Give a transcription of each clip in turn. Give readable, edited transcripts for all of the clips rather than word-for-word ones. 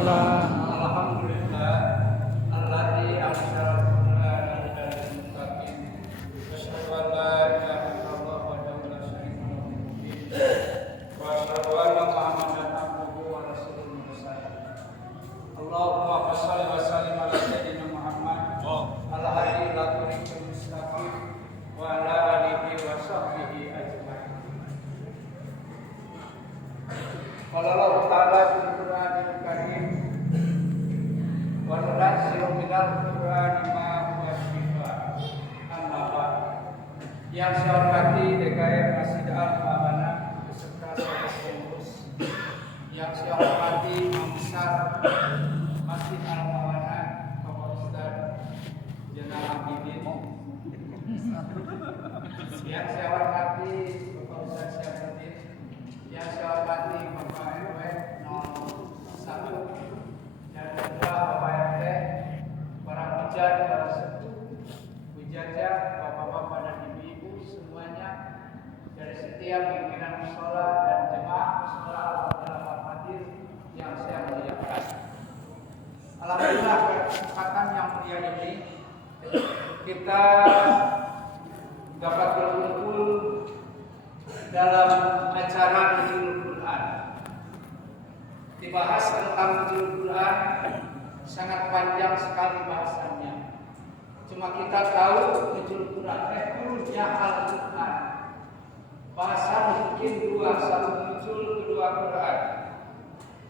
sholat. Alhamdulillah alladzi arsalal qur'ana lil muttaqin. Asyhadu an la ilaha illallah wahdahu la syarika lahu wa asyhadu anna Muhammadan abduhu wa rasuluhu mursalin. Allahumma shalli wa sallim ala sayyidina Muhammad ala hadi ila tariqil mustaqim wa ala alihi wa sahbihi ajma'in. Qala Allah ta'ala fil Qur'anil Karim wa nunazzilu minal Qur'ani ma huwa shifaa. Amma ba'd. Yang saya hormati DKM Masjid Al-Amanah beserta seluruh pengurus, yang saya hormati Imam Besar Masjid Al-Amanah Bapak Ustaz Jenal Abidin, yang saya hormati Bapak Ustaz Syafruddin, yang saya hormati Bapak RW 01 dan juga Bapak RT, para pujat, para sepuh, pujajah, bapak-bapak dan ibu-ibu semuanya, dari setiap pimpinan mushola dan jemaah mushola Al-Fatihah Hadir yang saya muliakan. Alhamdulillah, pada kesempatan yang mulia ini kita dapat berkumpul dalam acara Nuzulul Quran. Dibahas tentang Nuzulul Quran sangat panjang sekali bahasannya. Cuma kita tahu Nuzulul Quran turunnya Al-Quran. Bahasa mungkin dua, satu nuzul, kedua Quran.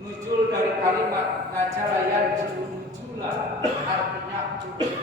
Nuzul dari kalimat nazala yanzilu nuzulan, artinya turun.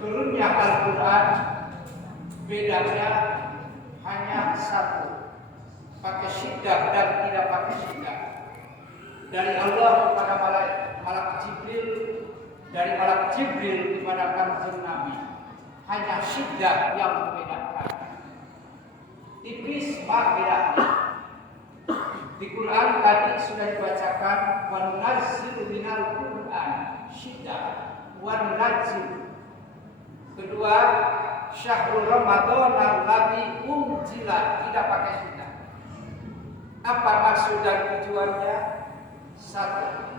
Turunnya Al-Quran bedanya hanya satu, pakai syiddah dan tidak pakai syiddah. Dari Allah kepada malak Jibril, dari malak Jibril kepada kanjeng Nabi, hanya syiddah yang membedakan. Tipis bedanya. Di Quran tadi sudah dibacakan wa nunazzilu minal Quran syiddah wa nunazzilu. Kedua, syahrul Ramadan alladzi unzila, tidak pakai syiddah. Apa maksud dan tujuannya? Satu,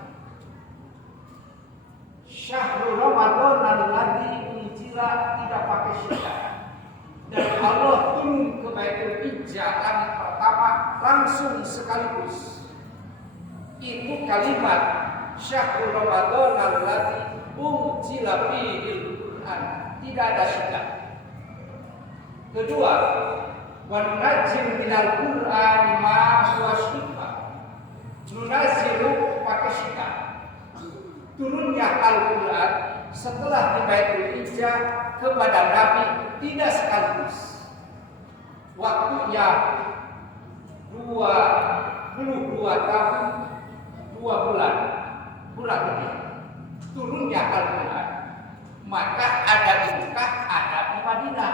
syahrul Ramadan alladzi unzila, tidak pakai syiddah. Dan Allah turun ke Baitul Izzah langit pertama langsung sekaligus. Itu kalimat syahrul Ramadan alladzi unzila fihil Quran, tidak ada syiddah. Kedua, wa nunazzilu minal Qur'ani ma huwa shifaa. Nunazzilu pakai syiddah. Turunnya Al-Quran setelah di Baitul Izzah kepada Nabi tidak sekaligus. Waktunya 22 tahun 2 bulan ini turunnya Al-Quran. Maka ada di Mekah, ada di Madinah.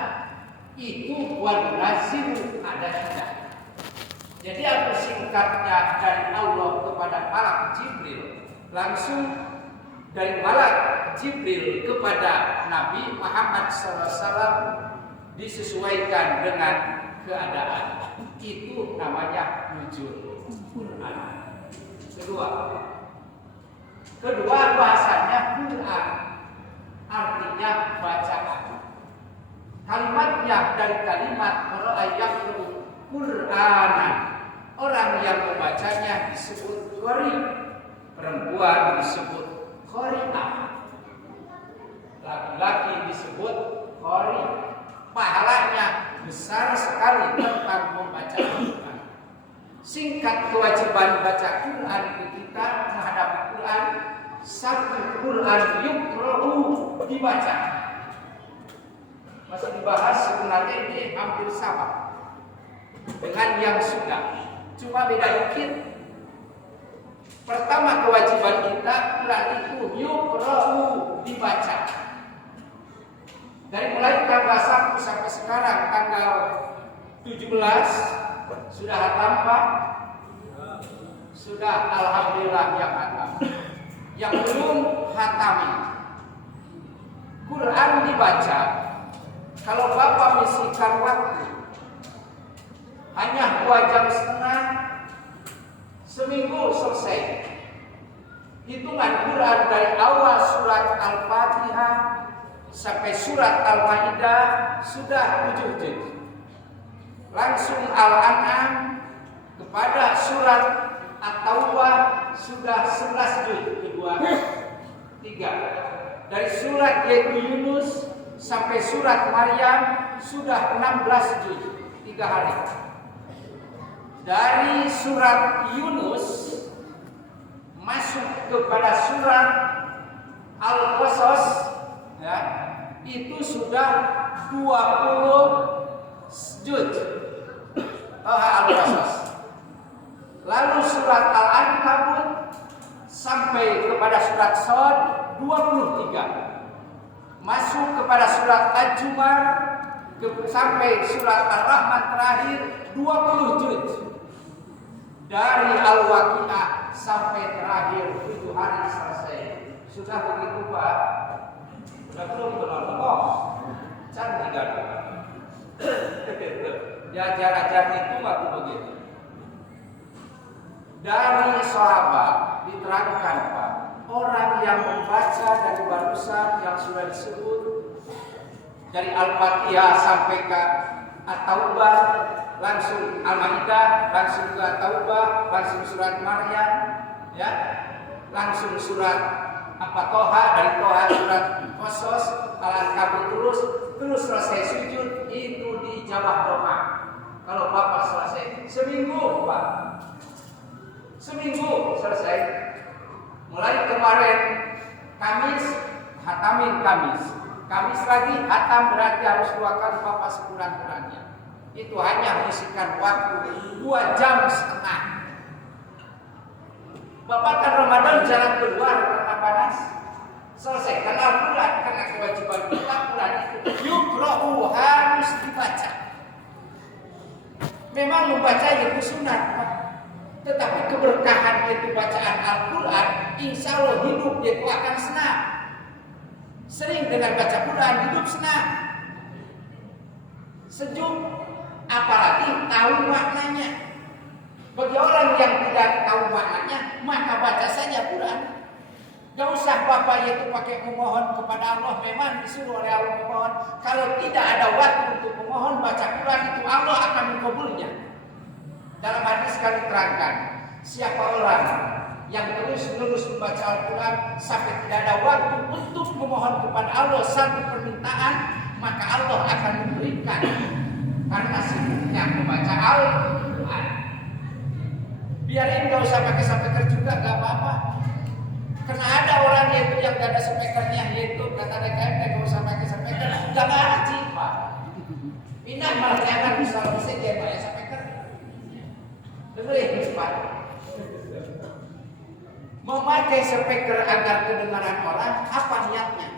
Itu wal nazilu, ada syiddah. Jadi arti singkatnya dari Allah kepada malak Jibril, langsung dari malak Jibril kepada Nabi Muhammad SAW disesuaikan dengan keadaan. Itu namanya nuzul Quran. Kedua bahasanya Quran, artinya bacaan. Kalimatnya dari kalimat ra'ayaqul Qur'anan. Orang yang membacanya disebut qari, perempuan disebut qari'ah, laki-laki disebut qari. Pahalanya besar sekali tentang membaca Quran. Singkat kewajiban baca Quran kita terhadap Quran, satu Quran yuqra'u, dibaca. Masih dibahas, sebenarnya ini hampir sama dengan yang sudah, cuma beda dikit. Pertama kewajiban kita, Quran itu yuqra'u, dibaca. Dari mulai tanggal 1 sampai sekarang tanggal 17 sudah hatam Pak? Sudah, alhamdulillah yang hatam. Yang belum hatami, Quran dibaca. Kalau Bapak misikan waktu hanya 2,5 jam, seminggu selesai. hitungan Quran dari awal surat Al-Fatihah sampai surat Al-Maidah sudah 7 juz. Langsung Al-An'am kepada surat At-Taubah sudah 11 juz, kedua, 3. Dari surat yaitu Yunus sampai surat Maryam sudah 16 juz, 3 hari. Dari surat Yunus masuk kepada surat Al-Qasas, ya, itu sudah 20 juz. Al-Qasas. Lalu surat Al-Ankabut sampai kepada surat Shad 23. Masuk kepada surat Al-Jumar sampai surat Ar-Rahman terakhir 20 juz. Dari Al-Waqiah sampai terakhir 7 hari selesai. Sudah begitu Pak? Sudah belum benar-benar? Cantik kan? Ya ajar-ajar itu waktu begitu. Dari sahabat diterangkan Pak, orang yang membaca dari barusan yang sudah disebut dari Al-Fatihah sampai ke At-Taubah, langsung Al-Maidah, langsung ke At-Taubah, langsung surat Maryam, ya, langsung surat Toha, dari Toha surat Qasas, Al-Ankabut terus selesai sujud itu dijawab doa. Kalau Bapak selesai seminggu Pak, seminggu selesai. Mulai kemarin Kamis, hatamin Kamis. Kamis lagi hatam, berarti harus 2 kali Bapak sekurang-kurangnya. Itu hanya mengisikan waktu 2,5 jam. Bapak kan Ramadan jalan keluar karena panas. Selesaikan Al-Quran karena kewajiban kita Quran itu yuqra'u, harus dibaca. Memang membaca itu sunat Pak. Tetapi keberkahan itu bacaan Al-Quran, insya Allah hidup itu akan senang. Sering dengan baca Quran hidup senang, sejuk, apalagi tahu maknanya. Bagi orang yang tidak tahu maknanya, maka baca saja Quran. Gak usah Bapak itu pakai memohon kepada Allah. Memang disuruh oleh Allah memohon. Kalau tidak ada waktu untuk memohon, baca Quran itu Allah akan mengabulnya. Dalam hadis kami terangkan, siapa orang yang terus-menerus membaca Al-Quran sampai tidak ada waktu untuk memohon kepada Allah satu permintaan, maka Allah akan memberikan karena sibuknya membaca Al-Quran. Biarin gak usah pakai speaker juga, gak apa-apa. Karena ada orang yaitu yang gak ada speakernya, yaitu kata DKM gak usah pakai speaker, gak ngaji Pak. Ini malah jangan bisa dia pakai speaker. Dengerin Pak. Memakai speaker agar kedengaran orang, apa niatnya?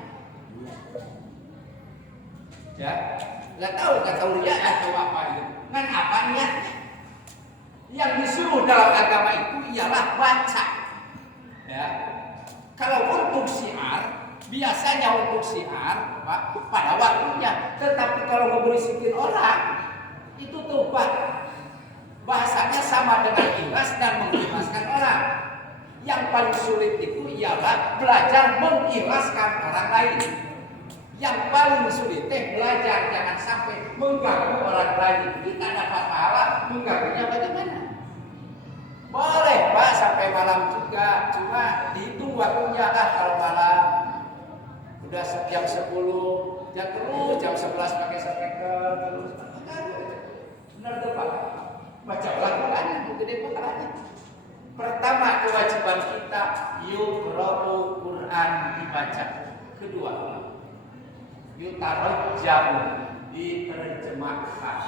Ya, nggak tahu ya atau apa itu. Kan apa niatnya? Yang disuruh dalam agama itu ialah baca. Ya, kalau untuk syiar, biasanya untuk syiar, Pak, pada waktunya. Tetapi kalau mau berisikin orang, itu tuh Pak, bahasanya sama dengan ikhlas dan mengikhlaskan orang. Yang paling sulit itu ialah belajar mengikhlaskan orang lain. Yang paling sulit belajar jangan sampai mengganggu orang lain. Kita dapat pahala, mengganggunya bagaimana? Boleh Pak sampai malam juga, cuma dihitung waktunya lah. Kalau malam udah jam 10, ya terus jam 11 pakai speaker terus. Benar tuh Pak. Baca Al-Quran itu gede pahalanya. Pertama kewajiban kita yuqra'u Quran dibaca. Kedua, yutarajjamu, diterjemahkan.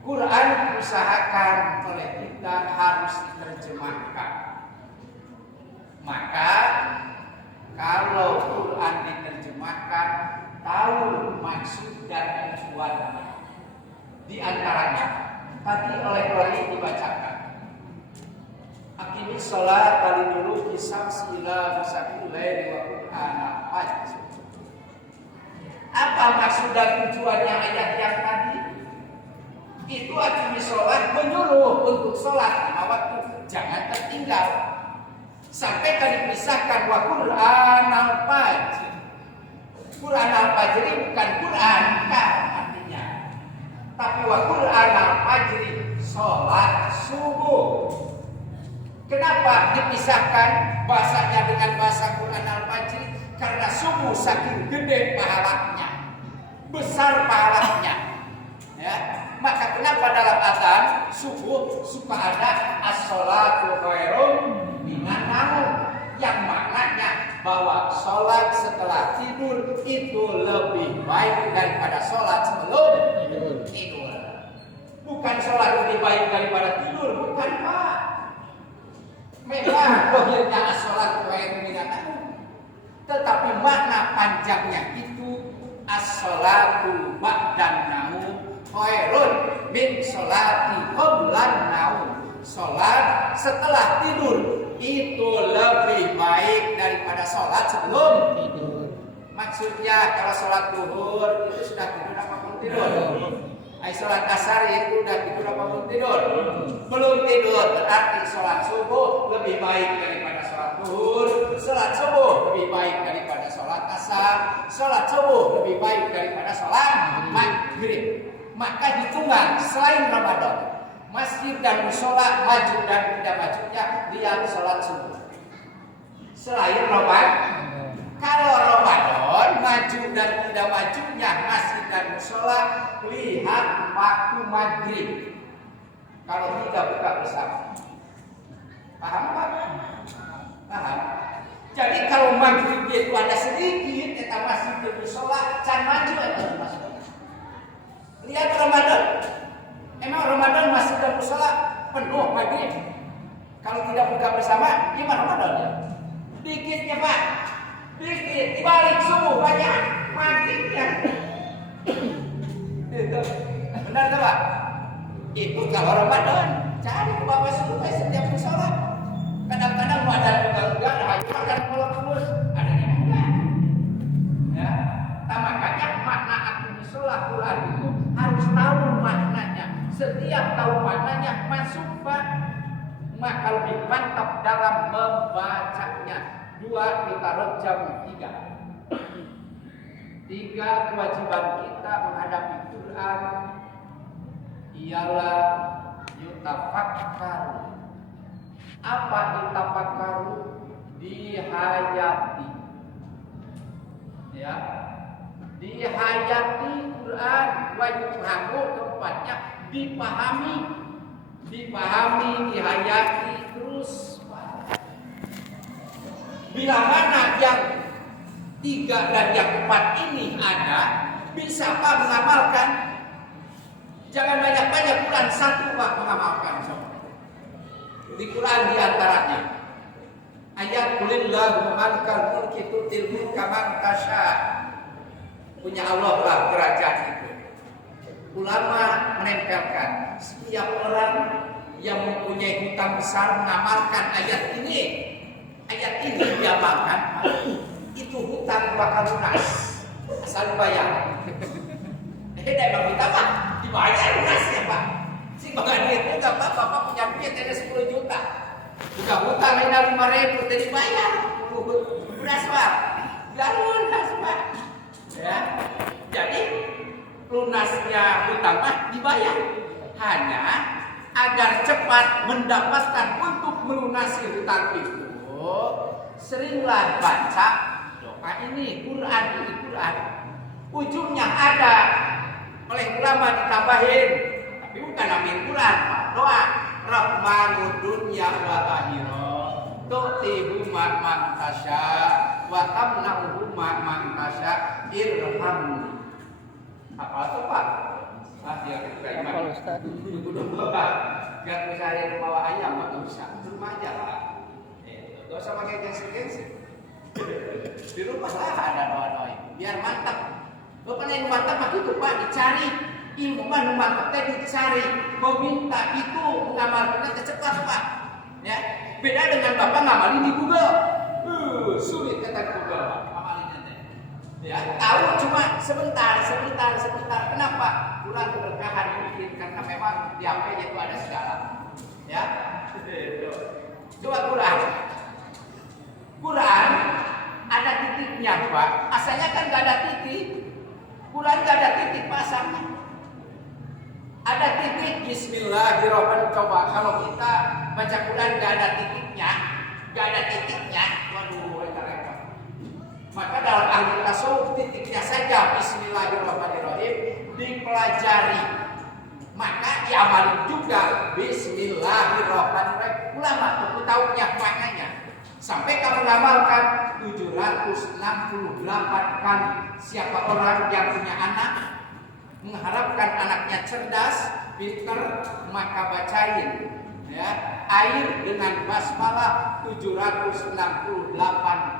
Quran usahakan oleh kita harus diterjemahkan. Maka kalau Quran diterjemahkan, tahu maksud dan tujuannya. Di antaranya tadi oleh Qari dibacakan. Aqimis shalah talidulu kisam ila musaqil laili wa qur'ana fajr. Apa maksud dan tujuannya ayat yang tadi? Itu aqimis shalah menyuruh untuk sholat lima waktu, jangan tertinggal. Sampai kan dipisahkan wa Qur'an al-fajr. Qur'an al-fajr bukan Qur'an kan artinya. Tapi wa Qur'an al-fajr salat subuh. Kenapa dipisahkan bahasanya dengan bahasa Qur'an al-fajr? Karena subuh saking gede pahalanya, besar pahalanya. Ya, maka kenapa dalam azan subuh suka ada as-sholatu khairum minan naum, yang maknanya bahwa sholat setelah tidur itu lebih baik daripada sholat sebelum tidur. Bukan sholat lebih baik daripada tidur, bukan Pak. Memang dohirnya as-sholatu khairum minan naum, tetapi makna panjangnya itu as-sholatu ba'dan naum khairun min sholati qablan naum. Sholat setelah tidur itu lebih baik daripada sholat sebelum tidur. Maksudnya kalau sholat duhur itu sudah tidur apa belum tidur? Sholat asar itu sudah tidur apa belum tidur? Belum tidur, berarti sholat subuh lebih baik daripada sholat duhur. Sholat subuh lebih baik daripada sholat asar. Sholat subuh lebih baik daripada sholat maghrib. Maka hitungan selain Ramadan, masjid dan musola maju dan tidak majunya lihat sholat subuh. Selain Ramadan, kalau Ramadan maju dan tidak majunya masjid dan musola, lihat waktu maghrib. Kalau tidak buka bersama, paham Pak? Paham. Jadi kalau maghrib itu ada sedikit, kita masjid dan musola, can maju atau masuk. Lihat Ramadan. Emang Ramadan masjid dan musola penuh maghrib? Kalau tidak buka bersama, gimana Ramadannya? Dikitnya Pak, dikit. Dibalik subuh banyak maghribnya. Itu benar tak Pak? Itu kalau Ramadan. Cari ke Bapak Suruh setiap musola. Kadang-kadang ada juga hanya makan kolak terus, ada yang enggak. Ya, makanya makna akun musola Quran itu harus tahu maknanya. Setiap tahu maknanya masuk Pak, maka lebih mantap dalam membacanya. 2 ditaruh jam 3. 3 kewajiban kita menghadapi Quran ialah yutafakkaru. Apa yutafakkaru? Dihayati. Ya, dihayati Quran, wajib kamu tempatnya dipahami, dihayati terus. Bila mana yang 3 dan yang 4 ini ada, bisa Pak mengamalkan. Jangan banyak-banyak Quran, 1 Pak mengamalkan. Di Quran diantaranya ayat kulillahu malikal mulki tu'til mulka man tasha. Punya Allah lah kerajaan itu. Ulama menempelkan setiap orang yang mempunyai hutang besar mengamalkan ayat ini. Ayat ini diamalkan, itu hutang bakal lunas. Asal dibayar. Tidak bang kita Pak, dibayar lunas ya Pak. Si bagian itu enggak Bapak punya duit ada 10 juta. Sudah hutang ada 5.000 tadi bayar. Lunas Pak. Enggak lunas Pak. Ya. Jadi lunasnya hutang mah dibayar. Hanya agar cepat mendapatkan untuk melunasi hutang itu, seringlah baca doa ini, Quran ini Quran. Ujungnya ada oleh ulama ditambahin, tapi bukan amin Quran, doa Rahmanud dunya wa akhirah tu'tihu man tasya wa tamnahu man tasya irhamni. Apa itu Pak? Dia kita iman. Gak bisa ada bawa ayam atau bisa rumah aja Pak. Gak usah pakai gengsi-gengsi. Di rumah lah ada doa-doa biar mantap. Bapak yang mantap mah itu Pak, dicari ilmu mantap teh dicari. Mau minta itu mengamalkannya cepat Pak. Ya, beda dengan Bapak ngamalin di Google. Sulit kata Google Pak, ngamalinnya teh. Ya, tahu cuma sebentar. Kenapa? Kurang keberkahan mungkin karena memang di HP-nya itu ada segala. Ya, coba Quran. Bismillahirrahmanirrahim. Coba kalau kita baca Quran gak ada titiknya, waduh, repot. Maka dalam ahli tasawuf titiknya saja Bismillahirrahmanirrahim dipelajari, maka diamali juga Bismillahirrahmanirrahim. Ulama tentu tahunya maknanya. Sampai kamu mengamalkan 768 kali. Siapa orang yang punya anak, mengharapkan anaknya cerdas, pintar, maka bacain ya, air dengan basmalah 768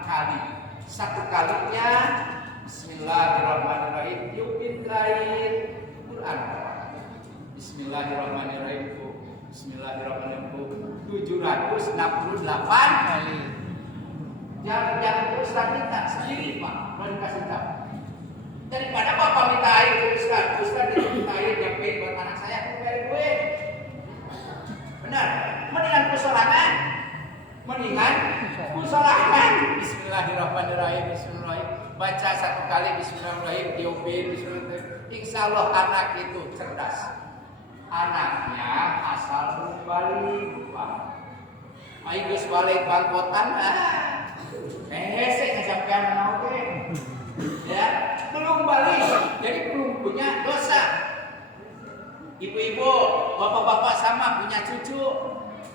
kali. Satu kalinya Bismillahirrahmanirrahim. Yuk pindahin Quran. Bismillahirrahmanirrahim. Bismillahirrahmanirrahim. 768 kali. Jangan Ustaz minta sendiri Pak, mau dikasih tahu. Daripada Bapak minta air ke Ustaz itu minta air yang baik buat anak saya, aku bayar gue. Benar? Mendingan kusolangan. Bismillahirrahmanirrahim. Bismillahirrahmanirrahim. Baca satu kali Bismillahirrahmanirrahim, diupin Bismillahirrahmanirrahim. Insya Allah anak itu cerdas. Anaknya asal balik Pak. Ayo geus balik bangkotan hese kesampean anak oke. Ya, belum balik. Jadi belum punya dosa. Ibu-ibu, bapak-bapak sama punya cucu.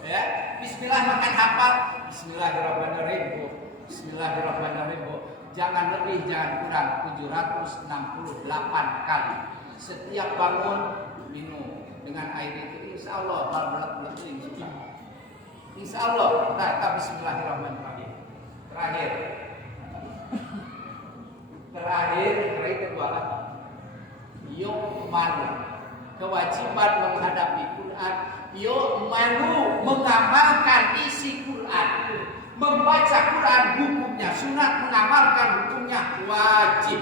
Ya, bismillah makan hafal. Bismillahirrahmanirrahim, Bu. Bismillahirrahmanirrahim, Bu. Jangan lebih, jangan kurang 768 kali. Setiap bangun minum dengan air itu, insya Allah berat insya Allah. Kita Bismillahirrahmanirrahim. Terakhir kedua lagi. Yuk malu. Kewajiban menghadapi Quran. Yuk malu mengamalkan isi Quran. Membaca Quran hukumnya sunat, mengamalkan hukumnya wajib.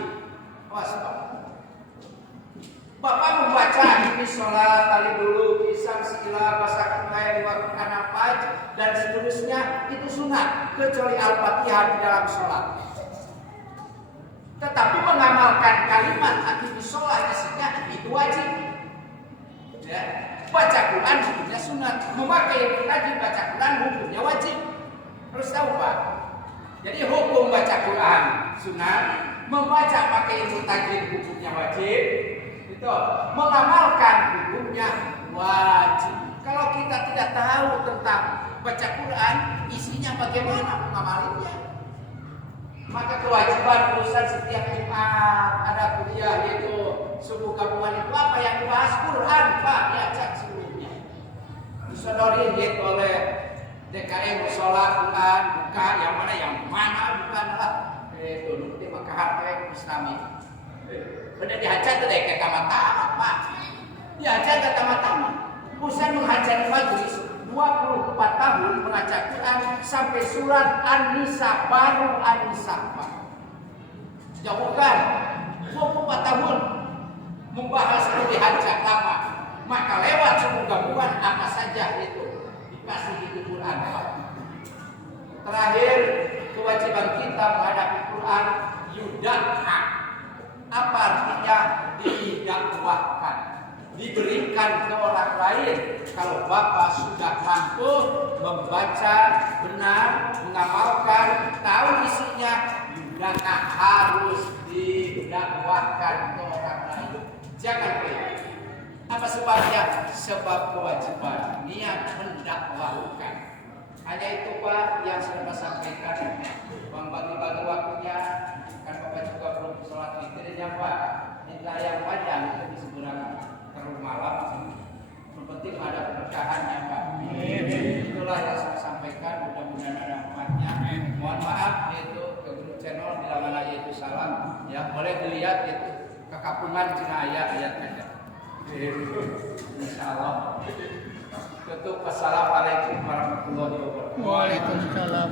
Bapak membaca ini sholat tali dulu, kisah sila, basakan lain, waktu kanapaj dan seterusnya itu sunat, kecuali Al-Fatihah di dalam sholat. Tetapi mengamalkan kalimat akhir sholat isinya itu wajib. Ya. Baca Quran hukumnya sunat, memakai rajin baca Quran hukumnya wajib. Harus tahu Pak. Jadi hukum baca Quran sunat, membaca pakai ilmu tajwid hukumnya wajib. Itu mengamalkan hukumnya wajib. Kalau kita tidak tahu tentang baca Quran, isinya bagaimana mengamalinnya? Maka kewajiban urusan setiap Jumat ada kuliah yaitu subuh gabungan itu apa yang dibahas Quran Pak, ya cak sebelumnya. Disodorin gitu oleh DKM sholat Quran buka yang mana bukan lah. Itu nanti maka harta Islami. Benar dihajar tuh deh ke tamat-tamat Pak. Dihajar ke tamat-tamat. Usai menghajari majlis 24 tahun mengajar Quran sampai surat An-Nisa, baru An-Nisa Pak. Jauhkan 24 tahun membahas lebih hajar lama. Maka lewat subuh gabungan apa saja itu dikasih di Quran Pak. Terakhir kewajiban kita menghadapi Quran yudhaka. Apa artinya didakwahkan, diberikan ke orang lain. Kalau Bapak sudah mampu membaca benar, mengamalkan, tahu isinya, yudhaka harus didakwahkan ke orang lain. Jangan pelit. Apa sebabnya? Sebab kewajiban niat mendakwahkan. Hanya itu Pak yang sudah saya sampaikan. Bagi-bagi waktunya. Kan Bapak juga belum sholat witirnya Pak. Minta yang panjang itu di seberang terlalu malam. Yang penting ada keberkahannya Pak. Itulah yang saya sampaikan. Mudah-mudahan ada manfaatnya. Mohon maaf yaitu ke grup channel bila mana yaitu salam. Ya boleh dilihat itu kekapungan cina ayat-ayatnya. Insyaallah. Tutup. Assalamualaikum warahmatullahi wabarakatuh. Waalaikumsalam.